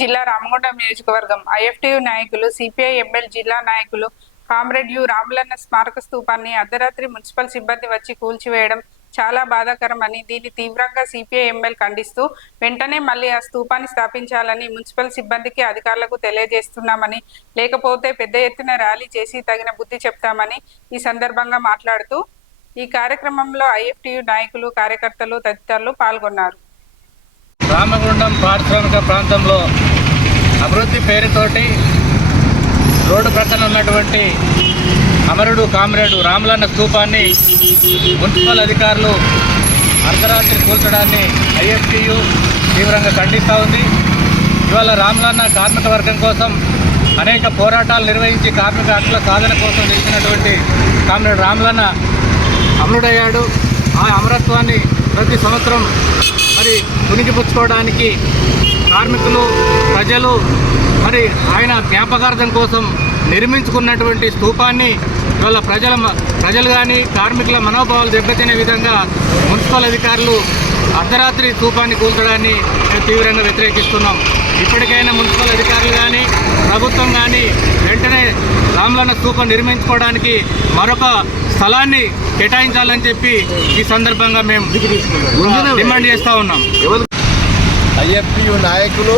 జిల్లా రామగుండం నియోజకవర్గం. ఐఎఫ్టియు నాయకులు సిపిఐ ఎంఎల్ జిల్లా నాయకులు కామ్రేడ్ యు రాములన్న స్మారక స్తూపాన్ని అర్ధరాత్రి మున్సిపల్ సిబ్బంది వచ్చి కూల్చివేయడం చాలా బాధాకరమని దీన్ని తీవ్రంగా సిపిఐ ఎంఎల్ ఖండిస్తూ వెంటనే మళ్ళీ ఆ స్తూపాన్ని స్థాపించాలని మున్సిపల్ సిబ్బందికి అధికారులకు తెలియజేస్తున్నామని లేకపోతే పెద్ద ఎత్తున ర్యాలీ చేసి తగిన బుద్ధి చెప్తామని ఈ సందర్భంగా మాట్లాడుతూ ఈ కార్యక్రమంలో ఐఎఫ్టియు నాయకులు కార్యకర్తలు తదితరులు పాల్గొన్నారు. రామగుండం పారిశ్రామిక ప్రాంతంలో అభివృద్ధి పేరుతోటి రోడ్డు ప్రక్కన ఉన్నటువంటి అమరుడు కామ్రేడు రాములన్న స్థూపాన్ని మున్సిపల్ అధికారులు అర్ధరాత్రి కూల్చడాన్ని ఐఎఫ్టీయు తీవ్రంగా ఖండిస్తూ ఉంది. ఇవాళ రాములన్న కార్మిక వర్గం కోసం అనేక పోరాటాలు నిర్వహించి కార్మిక హక్కుల సాధన కోసం చేసినటువంటి కామ్రేడు రాములన్న అమరుడయ్యాడు. ఆ అమరత్వాన్ని ప్రతి సంవత్సరం మరి పుణికిపుచ్చుకోవడానికి కార్మికులు ప్రజలు మరి ఆయన జ్ఞాపకార్థం కోసం నిర్మించుకున్నటువంటి స్తూపాన్ని ఇవాళ ప్రజల మ- ప్రజలు కానీ కార్మికుల మనోభావాలు దెబ్బతినే విధంగా మున్సిపల్ అధికారులు అర్ధరాత్రి స్తూపాన్ని కూల్చడాన్ని మేము తీవ్రంగా వ్యతిరేకిస్తున్నాం. ఇప్పటికైనా మున్సిపల్ అధికారులు కానీ ప్రభుత్వం కానీ వెంటనే రామ్లన్న స్థూపం నిర్మించుకోవడానికి మరొక స్థలాన్ని కేటాయించాలని చెప్పి ఈ సందర్భంగా మేము డిమాండ్ చేస్తూ ఉన్నాం. ఐఎఫ్టియు నాయకులు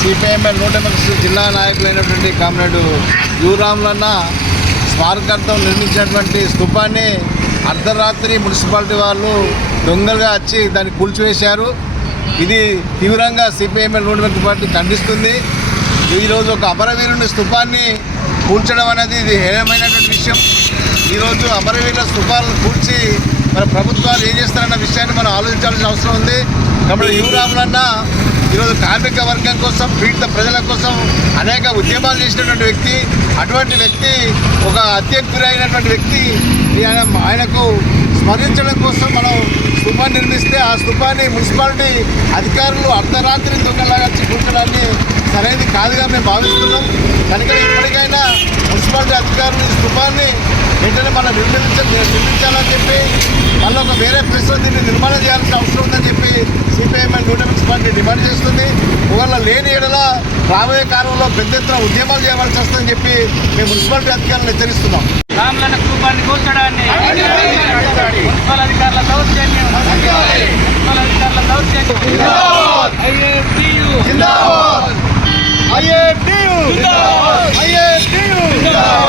సిపిఎంఎల్ నూట జిల్లా నాయకులైనటువంటి కామ్రేడు యువరాములన్న స్మారకార్థం నిర్మించినటువంటి స్థూపాన్ని అర్ధరాత్రి మున్సిపాలిటీ వాళ్ళు దొంగలుగా వచ్చి దాన్ని కూల్చివేశారు. ఇది తీవ్రంగా సిపిఎంఎల్ నూట పార్టీ ఖండిస్తుంది. ఈరోజు ఒక అమరవీరుని స్థూపాన్ని కూల్చడం అనేది ఇది హేయమైనటువంటి విషయం. ఈరోజు అమరవీరుల స్థూపాలను కూల్చి మన ప్రభుత్వాలు ఏం చేస్తారన్న విషయాన్ని మనం ఆలోచించాల్సిన అవసరం ఉంది. కాబట్టి యువరాములన్న ఈరోజు కార్మిక వర్గం కోసం పీడిత ప్రజల కోసం అనేక ఉద్యమాలు చేసినటువంటి వ్యక్తి అటువంటి వ్యక్తి ఒక హత్యకు గురైనటువంటి వ్యక్తి ఈ ఆయన ఆయనకు స్మరించడం కోసం మనం స్థూపాన్ని నిర్మిస్తే ఆ స్థూపాన్ని మున్సిపాలిటీ అధికారులు అర్ధరాత్రి దొంగలాగా చిక్కుకోవడాన్ని సరైనది కాదుగా మేము భావిస్తున్నాం. కనుక ఇప్పటికైనా మున్సిపాలిటీ అధికారులు ఈ స్థూపాన్ని వెంటనే మనం నిర్మించ నిర్మించాలని చెప్పి మళ్ళీ ఒక వేరే ప్లేస్లో దీన్ని నిర్మాణం చేయాల్సిన అవసరం ఉందని చెప్పి సిపిఐఎంఎల్ నూట మున్సిపాలిటీ డిమాండ్ చేస్తుంది. ఒకవేళ లేని ఏడల రాబోయే కాలంలో పెద్ద ఎత్తున ఉద్యమాలు చేయవలసి వస్తుందని చెప్పి మేము మున్సిపాలిటీ అధికారులను హెచ్చరిస్తున్నాం. రామ్లన్న స్తూపాన్ని కూల్చడాన్ని మున్సిపల్ అధికారుల దౌర్జన్యం. మున్సిపల్ అధికారుల దౌర్జన్యం. IFTU. కామ్రేడ్